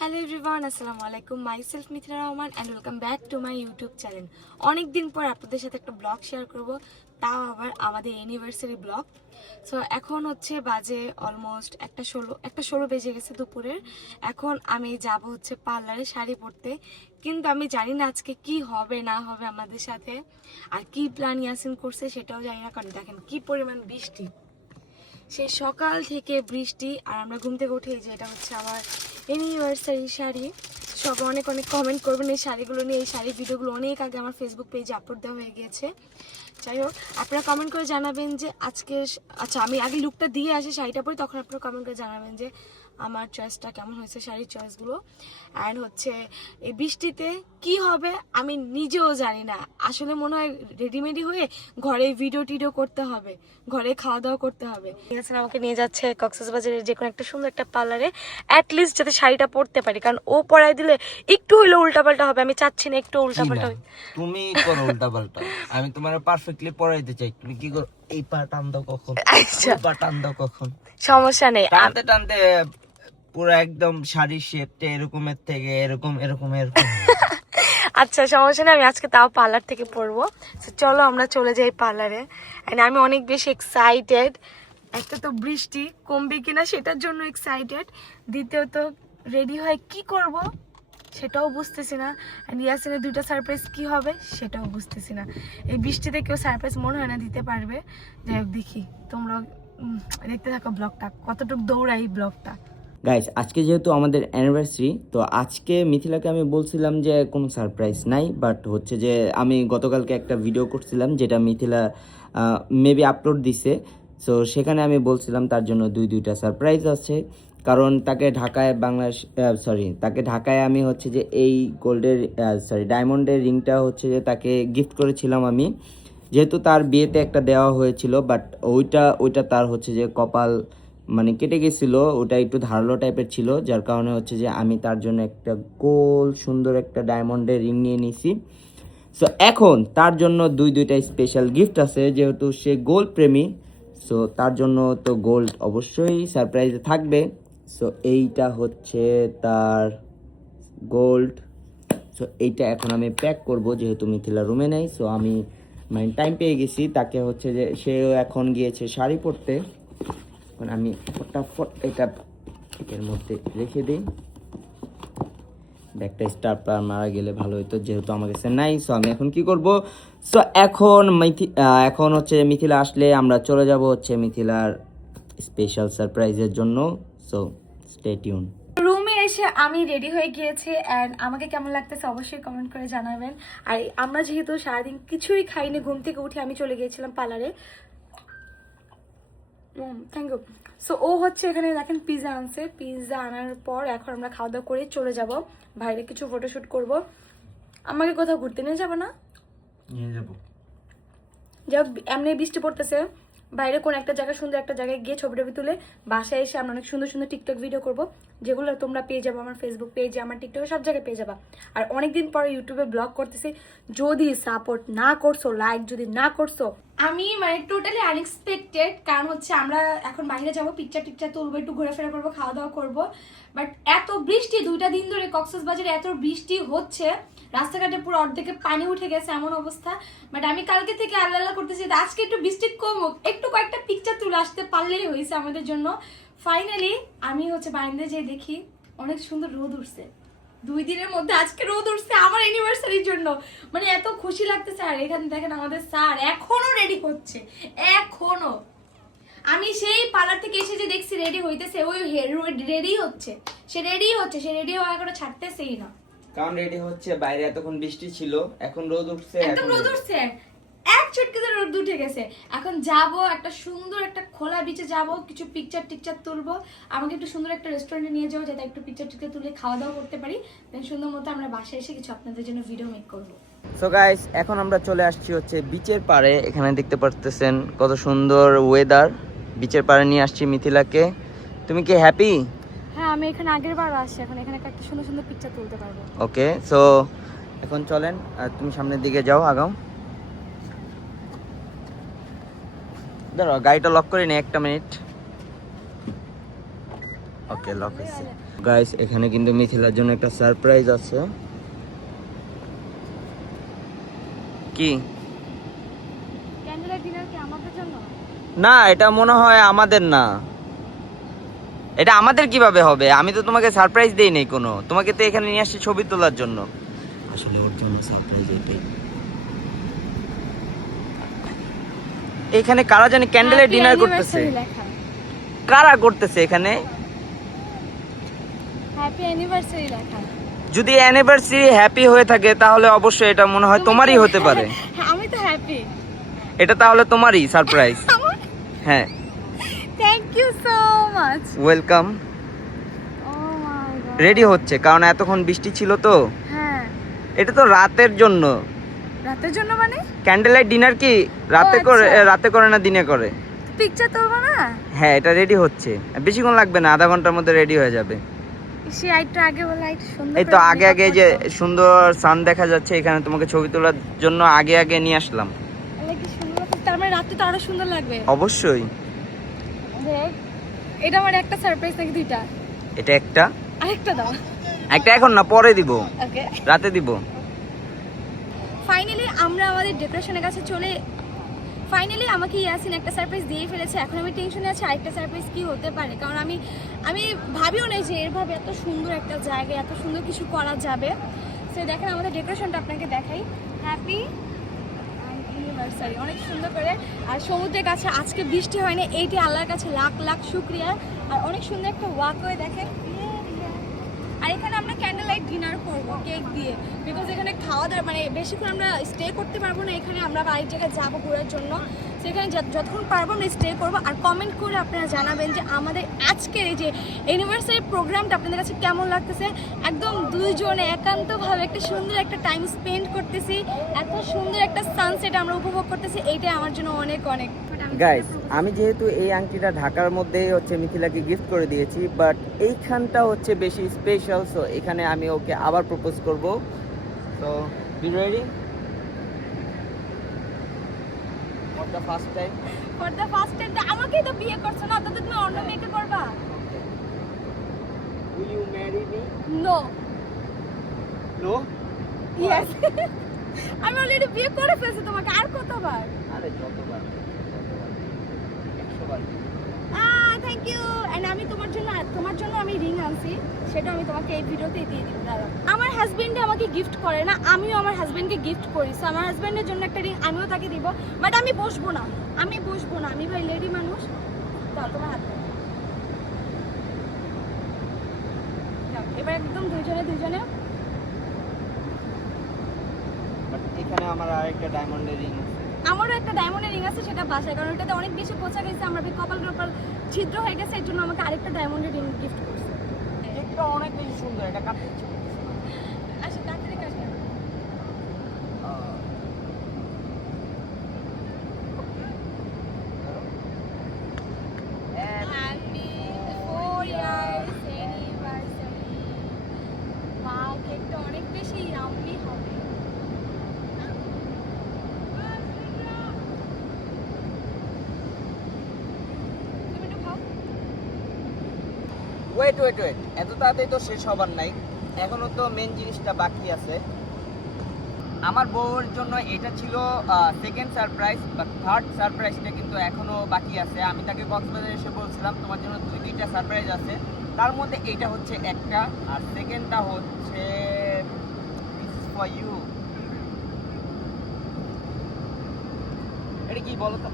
Hello everyone, আসসালামু আলাইকুম। Myself Mithila Rahman and welcome back to my YouTube channel. অনেক দিন পর আপনাদের সাথে একটা ব্লগ শেয়ার করব, তাও আবার আমাদের অ্যানিভার্সারি ব্লগ। সো এখন হচ্ছে বাজে অলমোস্ট একটা ষোলো বেজে গেছে দুপুরের। এখন আমি যাব হচ্ছে পার্লারে শাড়ি পরতে, কিন্তু আমি জানি না আজকে কি হবে না হবে আমাদের সাথে, আর কি প্ল্যান ইয়াসিন করছে সেটাও জানি না। কারণ দেখেন কি পরিমাণ বৃষ্টি, সেই সকাল থেকে বৃষ্টি। আর আমরা ঘুম থেকে উঠে যে এটা হচ্ছে আমার অ্যানিভার্সারি শাড়ি। সব অনেক অনেক কমেন্ট করবেন এই শাড়িগুলো নিয়ে। এই শাড়ির ভিডিওগুলো অনেক আগে আমার ফেসবুক পেজে আপলোড দেওয়া হয়ে গিয়েছে। যাই হোক, আপনারা কমেন্ট করে জানাবেন যে আজকে, আচ্ছা আমি আগে লুকটা দিয়ে আসি শাড়িটা পরে, তখন আপনারা কমেন্ট করে জানাবেন যে আমার চয়েসটা কেমন হয়েছে, শাড়ির চয়েসগুলো। অ্যান্ড হচ্ছে এই বৃষ্টিতে কি হবে আমি নিজেও জানি না। আসলে মনে হয় রেডিমেডি হয়ে ঘরে ভিডিও টিডিও করতে হবে, ঘরে খাওয়া দাওয়া করতে হবে। ঠিক আছে, আমাকে নিয়ে যাচ্ছে কক্সবাজারের যে কোনো একটা সুন্দর একটা পার্লারে, অ্যাটলিস্ট যাতে শাড়িটা পরতে পারি। কারণ ও পরাই দিলে একটু হইলে উল্টাপাল্টা হবে, আমি চাচ্ছি না একটু উল্টাপাল্টা হবে। তুমি করো উল্টাপাল্টা, আমি তোমার পারফেক্টলি পড়াইতে চাই। তুমি কি করো, এই পা টান দাও কখন, আচ্ছা ওই পা টান দাও কখন, সমস্যা নেই। টানতে টানতে পুরো একদম শাড়ির শেপটা এরকমের থেকে এরকম এরকম এরকম। আচ্ছা সমস্যা নেই, আমি আজকে তাও পার্লার থেকে পরবো। চলো আমরা চলে যাই পার্লারে। এন্ড আমি অনেক বেশি এক্সাইটেড। একটা তো বৃষ্টি কমবে কিনা সেটার জন্য এক্সাইটেড, দ্বিতীয়ত রেডি হয়ে কি করব সেটাও বুঝতেছি না। অ্যান্ড ইয়াসিনের দুইটা সারপ্রাইজ কি হবে সেটাও বুঝতেছি না। এই বৃষ্টিতে কেউ সারপ্রাইজ মনে হয় না দিতে পারবে। যাই হোক দেখি, তোমরা দেখতে থাকো ব্লগটা, কতটুকু দৌড়াই ব্লগটা। গাইস, আজকে যেহেতু আমাদের অ্যানিভার্সারি, তো আজকে মিথিলাকে আমি বলছিলাম যে কোনো সারপ্রাইজ নাই, বাট হচ্ছে যে আমি গতকালকে একটা ভিডিও করছিলাম যেটা মিথিলা মেবি আপলোড দিছে। সো সেখানে আমি বলছিলাম তার জন্য দুইটা সারপ্রাইজ আছে। কারণ তাকে ঢাকায় তাকে ঢাকায় আমি হচ্ছে যে এই গোল্ডের ডায়মন্ডের রিংটা হচ্ছে যে তাকে গিফট করেছিলাম আমি, যেহেতু তার বিয়েতে একটা দেওয়া হয়েছিল, বাট ওইটা তার হচ্ছে যে কপাল মানে কেটে গেছিল, ওটা একটু ধারালো টাইপের ছিল, যার কারণে হচ্ছে যে আমি তার জন্য একটা গোল সুন্দর একটা ডায়মন্ডের রিং নিয়ে নিছি। সো এখন তার জন্য দুইটা স্পেশাল গিফট আছে, যেহেতু সে গোল্ড প্রেমী। সো তার জন্য তো গোল্ড অবশ্যই সারপ্রাইজে থাকবে। সো এইটা হচ্ছে তার গোল্ড। সো এইটা এখন আমি প্যাক করব, যেহেতু মিথিলা রুমে নেই। সো আমি মানে টাইম পেয়ে গেছি, তাকে হচ্ছে যে সেও এখন গিয়েছে শাড়ি পরতে। আমি ফটাফট এটা এর মধ্যে রেখে দিই। ব্যাগটা স্টার্টার মারা গেলে ভালো হতো, যেহেতু আমার কাছে নাই। সো আমি এখন কি করব, সো এখন হচ্ছে মিথিলা আসলে আমরা চলে যাব হচ্ছে মিথিলার স্পেশাল সারপ্রাইজের জন্য। So stay tune. রুমে এসে আমি রেডি হয়ে গিয়েছি, অ্যান্ড আমাকে কেমন লাগতেছে অবশ্যই কমেন্ট করে জানাবেন। আর আমরা যেহেতু সারাদিন কিছুই খাইনি, ঘুম থেকে উঠে আমি চলে গিয়েছিলাম পার্লারে। Thank you. সো ও হচ্ছে এখানে দেখেন পিৎজা আনছে, পিৎজা আনার পর এখন আমরা খাওয়া দাওয়া করে চলে যাব বাইরে, কিছু ফটোশ্যুট করব। আমাকে কোথাও ঘুরতে নিয়ে যাবো না? নিয়ে যাব। যাই হোক, এমনি বৃষ্টি পড়তেছে, বাইরে কোন একটা জায়গায় সুন্দর একটা জায়গায় গিয়ে ছবি টবি তুলে বাসায় এসে আমরা অনেক সুন্দর সুন্দর টিকটক ভিডিও করব, যেগুলো তোমরা পেয়ে যাবো আমার ফেসবুক পেজে, আমার টিকটকে, সব জায়গায় পেয়ে যাবা। আর অনেকদিন পরে ইউটিউবে ব্লগ করতেছি, যদি সাপোর্ট না করছো, লাইক যদি না করছো, আমি মানে টোটালি আনএক্সপেক্টেড। কারণ হচ্ছে আমরা এখন বাইরে যাবো, পিকচার টিকচার তুলবো, একটু ঘোরাফেরা করবো, খাওয়া দাওয়া করবো। বাট এত বৃষ্টি, 2টা দিন ধরে কক্সবাজারে এত বৃষ্টি হচ্ছে, রাস্তাঘাটে পুরো অর্ধেকে পানি উঠে গেছে, এমন অবস্থা। বাট আমি কালকে থেকে আল্লাহ করতেছি আজকে একটু বৃষ্টি কমুক, একটু কয়েকটা পিকচার তুলে আসতে পারলেই হয়েছে আমাদের জন্য। ফাইনালি আমি হচ্ছে বারান্দায় যেয়ে দেখি অনেক সুন্দর রোদ উঠছে। 2 দিনের মধ্যে আজকে রোদ উঠছে আমার অ্যানিভার্সারির জন্য, মানে এত খুশি লাগতেছে। আর এখানে দেখেন আমাদের স্যার এখনো রেডি হচ্ছে, এখনো। আমি সেই পার্লার থেকে এসে যে দেখছি রেডি হইতেছে, ওই রেডি হচ্ছে, সে রেডি হওয়া এখনো ছাড়তেছেই না। কারণ রেডি হচ্ছে, বাইরে এতক্ষণ বৃষ্টি ছিল, এখন রোদ উঠছে, একদম রোদ উঠছে, এক চটকেতে রোদ উঠে গেছে। এখন যাব একটা সুন্দর একটা খোলা বিচে যাব, কিছু পিকচার টিকচার তুলবো। আমাকে একটু সুন্দর একটা রেস্টুরেন্টে নিয়ে যাবো, যাতে একটু পিকচার টিকচার তুলে খাওয়া দাওয়া করতে পারি। দেন সুন্দর মতো আমরা বাসায় এসে কিছু আপনাদের জন্য ভিডিও মেক করবো। সো গাইস, এখন আমরা চলে আসছি হচ্ছে বিচের পাড়ে। এখানে দেখতে পারতেছেন কত সুন্দর ওয়েদার। বিচের পাড়ে নিয়ে আসছি মিথিলাকে। তুমি কি হ্যাপি? হ্যাঁ, আমি এখানে আগের বার আসছি, এখন এখানে একটা সুন্দর সুন্দর পিকচার তুলতে পারবো। ওকে, সো এখন চলেন, আর তুমি সামনের দিকে যাও, আগাও। ধরো গাড়িটা লক করে নি, একটা মিনিট। ওকে, লক হয়েছে। গাইস এখানে কিন্তু মিথিলার জন্য একটা সারপ্রাইজ আছে। কি? ক্যান্ডেল ডিনার কি আমাদের জন্য? না, এটা মনে হয় আমাদের না। এটা আমাদের কিভাবে হবে? আমি তো তোমাকে সারপ্রাইজ দেই নাই কোনো। তোমাকে তো এখানে নিয়ে আসছি ছবি তোলার জন্য। আসলে ওর জন্য সারপ্রাইজ এটাই। এখানে কারা জানি ক্যান্ডেলে ডিনার করতেছে। কারা করতেছে এখানে? হ্যাপি অ্যানিভার্সারি লেখা। যদি অ্যানিভার্সারি হ্যাপি হয়ে থাকে তাহলে অবশ্যই এটা মনে হয় তোমারই হতে পারে। আমি তো হ্যাপি। এটা তাহলে তোমারই সারপ্রাইজ। হ্যাঁ, thank you so much. Welcome. Oh my god. Ready হচ্ছে কারণ এতক্ষণ বৃষ্টি ছিল তো। হ্যাঁ। এটা তো রাতের জন্য। রাতের জন্য মানে? ক্যান্ডেল লাইট ডিনার কি রাতে করে, রাতে করে না দিনে করে? পিকচার তুলবো না? হ্যাঁ, এটা রেডি হচ্ছে। বেশিক্ষণ লাগবে না, আধা ঘন্টার মধ্যে রেডি হয়ে যাবে। সে আইটটা আগে বলে আইট সুন্দর। এই তো আগে আগে যে সুন্দর সান দেখা যাচ্ছে এখানে, তোমাকে ছবি তোলার জন্য আগে আগে নিয়ে আসলাম। কি সুন্দর, তার মানে রাতে তো আরো সুন্দর লাগবে। অবশ্যই। দেখ, এটা আমার একটা সারপ্রাইজ নাকি দুইটা? এটা একটা। আরেকটা দাও। একটা এখন না, পরে দিব। ওকে, রাতে দিব। ফাইনালি আমরা আমাদের ডেকোরেশনের কাছে ফাইনালি আমাকে ইয়াসিন একটা সারপ্রাইজ দিয়ে ফেলেছে। এখন আমি টেনশনে আছি আরেকটা সারপ্রাইজ কি হতে পারে, কারণ আমি ভাবিও নাই যে এরভাবে এত সুন্দর একটা জায়গায় এত সুন্দর কিছু করা যাবে। সো দেখেন আমাদের ডেকোরেশনটা আপনাকে দেখাই। হ্যাপি অ্যানিভার্সারি, অনেক সুন্দর করে। আর সমুদ্রের কাছে আজকে বৃষ্টি হয়নি, এইটি আল্লাহর কাছে লাখ লাখ শুকরিয়া। আর অনেক সুন্দর একটা ওয়াকওয়ে দেখেন। আর এখানে আমরা ক্যান্ডেল লাইট ডিনার করবো কেক দিয়ে, বিকজ এখানে খাওয়া দাওয়া মানে বেশিক্ষণ আমরা স্টে করতে পারবো না। এখানে আমরা আরেক জায়গায় যাবো ঘোরার জন্য, সেখানে যতক্ষণ পারবো আমরা স্টে করবো। আর কমেন্ট করে আপনারা জানাবেন যে আমাদের আজকের এই যে অ্যানিভার্সারি প্রোগ্রামটা আপনাদের কাছে কেমন লাগতেছে। একদম দুইজনে একান্তভাবে একটা সুন্দর একটা টাইম স্পেন্ড করতেছি, এত সুন্দর একটা সানসেট আমরা উপভোগ করতেছি, এইটাই আমার জন্য অনেক অনেক। গাইস, আমি যেহেতু এই আংটিটা ঢাকার মধ্যেই হচ্ছে মিথিলাকে গিফট করে দিয়েছি, বাট এইখানটা হচ্ছে বেশি স্পেশাল। সো এখানে আমি ওকে আবার প্রপোজ করব। So be ready for the first time. For the first time আমাকেই তো বিয়ে করছো না, তো তুমি অন্য মেয়েকে করবা? Will you marry me? No. No? Yes. আমি অলরেডি বিয়ে করে ফেলেছি তোমাকে, আর কতবার? আরে যতবার, 100 বার। Thank you. এন্ড আমি তোমার জন্য আমি রিং আনছি, সেটা আমি তোমাকে এই ভিডিওতে দিয়ে দিব। দাঁড়াও, আমার হাজবেন্ডে আমাকে গিফট করে না, আমিও আমার হাজবেন্ডকে গিফট করি। সো আমার হাজবেন্ডের জন্য একটা রিং আমিও তাকে দিব, বাট আমি বসবো না, আমি ভাই লেডি মানুষ। দাও তোমার হাতে। এবার একদম দুইজনে। বাট এখানে আমার আরেকটা ডায়মন্ডের রিং আছে। আমারও একটা ডায়মন্ডের রিং আছে, সেটা বাসায়, কারণ ওটাতে অনেক বেশি খোঁচা গেছে, আমার কপাল ছিদ্র হয়ে গেছে, এর জন্য আমাকে আরেকটা ডায়মন্ডের রিং গিফট করছে। এটা অনেক বেশি সুন্দর, এটা কাটতে ইচ্ছে করছে। আচ্ছা, কাটতে কাটতে। Happy 4 years anniversary. Wow, কেকটা অনেক বেশি ইয়াম্মি হবে। তুমি একটু খাও। ওয়েট, এত তাড়াতাড়ি তো শেষ হবার নাই, এখনো তো মেন জিনিসটা বাকি আছে। আমার বউয়ের জন্য এটা ছিল সেকেন্ড সারপ্রাইজ, বাট থার্ড সারপ্রাইজটা কিন্তু এখনো বাকি আছে। আমি তাকে কক্সবাজারে এসে বলছিলাম তোমার জন্য দুইটা সারপ্রাইজ আছে, তার মধ্যে এইটা হচ্ছে একটা, আর সেকেন্ডটা হচ্ছে ফর ইউ। এটা কি বলো তো?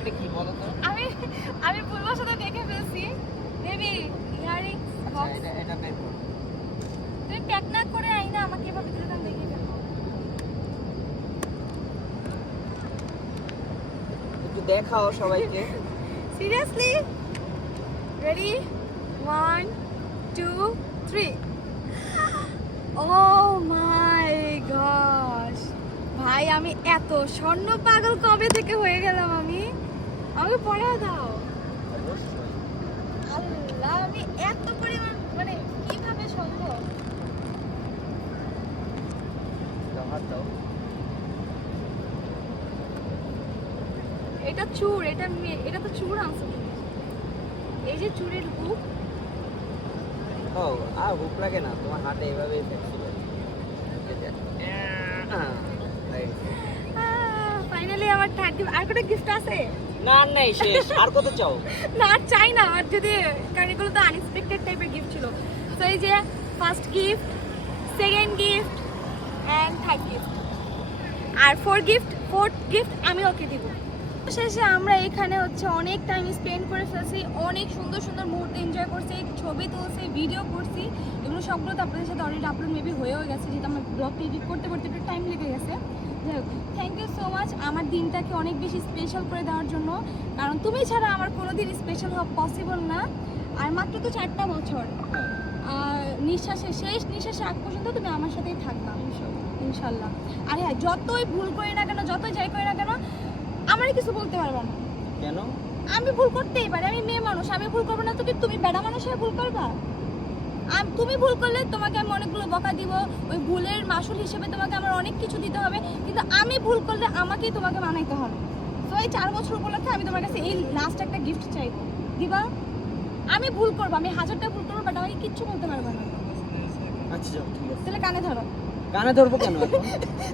এটা কি বলো তো? আমি পূর্বার সাথে দেখে ফেলছি। Baby earrings box. এটা বের করো। তুমি প্যাক না করে আইনা আমাকে এভাবে দিলে আমি দেখে ফেলবো। একটু দেখাও সবাইকে। Seriously? Ready? 1 2 3। Oh my gosh! ভাই আমি এত স্বর্ণ পাগল কবে থেকে হয়ে গেলাম আমাকে পড়া দাও। আল্লাহ, আমি এত পরিমাণ মানে কিভাবে সম্ভব? এটা চুর, এটা তো চুর আনছে। এই যে চুরের হুক, ও আর হুক লাগে না, তোমার হাতে এভাবে ফ্লেক্সিবল। ফাইনালি আমার 30 আর কোনো গিফট আছে? না নাই শেষ, আর কত চাও? না আর চাই না, আর যদি, কারণ এগুলো তো আনএক্সপেক্টেড টাইপের গিফট ছিল। তো এই যে first gift, second gift and third gift, আর ফোর্থ গিফট আমি ওকে দিব। শেষে আমরা এখানে হচ্ছে অনেক টাইম স্পেন্ড করে ফেলছি, অনেক সুন্দর সুন্দর মুহূর্ত এনজয় করছি, ছবি তুলছি, ভিডিও করছি। এগুলো সবগুলো তো আপনাদের সাথে অলরেডি আপলোড মেবি হয়েও গেছে, যেহেতু আমার ব্লগটা এডিট করতে করতে একটু টাইম লেগে গেছে। যাই হোক, থ্যাংক ইউ সো মাচ আমার দিনটাকে অনেক বেশি স্পেশাল করে দেওয়ার জন্য, কারণ তুমি ছাড়া আমার কোনোদিন স্পেশাল হওয়া পসিবল না। আর মাত্র তো 4টা বছর, নিঃশ্বাসের শেষ নিঃশ্বাসে আগ পর্যন্ত তুমি আমার সাথেই থাকবা ইনশাল্লাহ। আর হ্যাঁ, যতই ভুল করি না কেন, যতই যাই করি না কেন, আমারই কিছু বলতে পারবে না। কেন? আমি ভুল করতেই পারি, আমি মেয়ে মানুষ, আমি ভুল করবো না তো কি তুমি বেড়া মানুষ হয়ে ভুল করবা? তুমি ভুল করলে তোমাকে আমি অনেকগুলো বকা দিব, ওই ভুলের মাসুল হিসেবে তোমাকে আমার অনেক কিছু দিতে হবে, কিন্তু আমি ভুল করলে আমাকেই তোমাকে মানাইতে হবে। তো এই 4 বছর উপলক্ষে আমি তোমার কাছে এই লাস্ট একটা গিফট চাইবো, দিবা? আমি ভুল করবো, আমি 1000টা ভুল করবো, বাট আমাকে কিচ্ছু বলতে পারবে না। আচ্ছা যাও, ঠিক আছে। তাহলে কানে ধরো। কানে ধরবো কেন?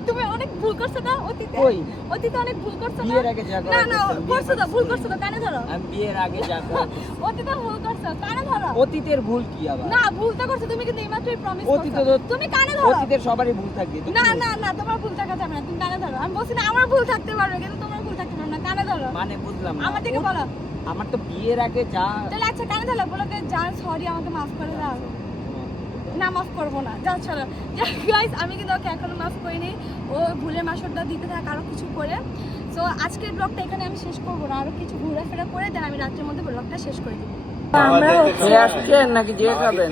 তুমি অনেক ভুল করছো না অতীতে? কই? অতীতে অনেক ভুল করছো না? বিয়ের আগে যা না না, করছো তো, ভুল করছো তো, কানে ধরো। আমি বিয়ের আগে যা করছি। অতীতে ভুল করছো, কানে ধরো। অতীতের ভুল কি আবার? না, ভুলটা করছো তুমি, কিন্তু এইমাত্রই প্রমিস অতীতে করছো। তো- তুমি কানে ধরো। অতীতের সবারই ভুল থাকে। না না না, তোমার ভুল থাকা যাবে না, তুমি কানে ধরো। আমি বলছি না আমার ভুল থাকতে পারবে, কিন্তু তোমার ভুল থাকতে পারবে না, কানে ধরো। মানে বুঝলাম না। আমার থেকে বলো। আমার তো বিয়ের আগে যা। তাহলে আচ্ছা কানে ধরো, বলো যে জান সরি, আমাকে মাফ করে দাও। না, মাফ করবো না, যাও চলো। গাইস, আমি কিন্তু ওকে এখনো মাফ করিনি, ও ভুলের মাসুলটা দিতে থাকে আরো কিছু করে। তো আজকের ব্লগটা এখানে আমি শেষ করবো না, আরো কিছু ঘোরাফেরা করে দেন আমি রাত্রের মধ্যে ব্লগটা শেষ করে দিব। নাকি যে খাবেন?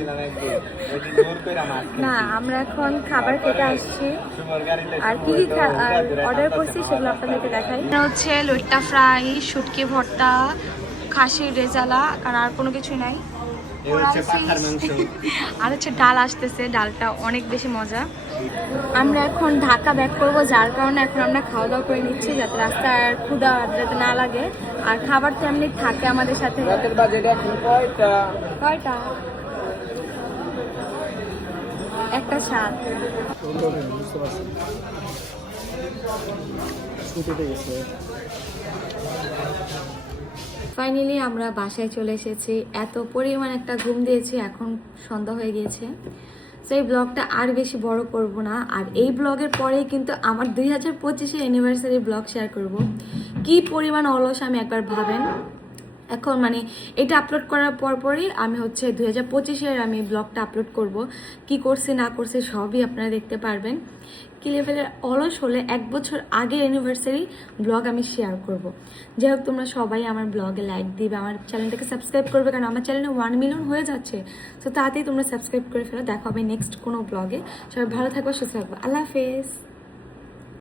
না, আমরা এখন খাবার খেতে আসছি, আর কি কি অর্ডার করছি সেগুলো আপনাদেরকে দেখাই। এটা হচ্ছে লইট্টা ফ্রাই, শুটকি ভর্তা, খাসির রেজালা, কারণ আর কোনো কিছুই নাই। আর হচ্ছে ডাল আসতেছে, ডালটা অনেক বেশি মজা। আমরা এখন ঢাকা ব্যাক করবো, যার কারণে এখন আমরা খাওয়া দাওয়া করে নিচ্ছি, যাতে রাস্তায় আর ক্ষুধা যাতে না লাগে। আর খাবার তো এমনি থাকে আমাদের সাথে। রাতের বাজেট এখন কয়টা? কয়টা? 1:07। ফাইনালি আমরা বাসায় চলে এসেছি, এত পরিমাণ একটা ঘুম দিয়েছি, এখন সন্ধ্যা হয়ে গিয়েছে। তো এই ব্লগটা আর বেশি বড় করব না, আর এই ব্লগের পরেই কিন্তু আমার 2025 অ্যানিভার্সারি ব্লগ শেয়ার করব। কি পরিমাণ অলস আমি একবার ভাবেন। এখন মানে এটা আপলোড করার পরপরই আমি হচ্ছে 2025 আমি ব্লগটা আপলোড করব, কি করছি না করছি সবই আপনারা দেখতে পারবেন। কি লেভেলের অলস হলে 1 বছর আগের অ্যানিভার্সারি ব্লগ আমি শেয়ার করব। যাই হোক, তোমরা সবাই আমার ব্লগে লাইক দিবে, আমার চ্যানেলটাকে সাবস্ক্রাইব করবে, কারণ আমার চ্যানেলে 1 মিলিয়ন হয়ে যাচ্ছে। তো তাড়াতাড়ি তোমরা সাবস্ক্রাইব করে ফেলো। দেখা হবে নেক্সট কোনো ব্লগে। সবাই ভালো থাকবে, সুস্থ থাকবে। আল্লাহ হাফেজ।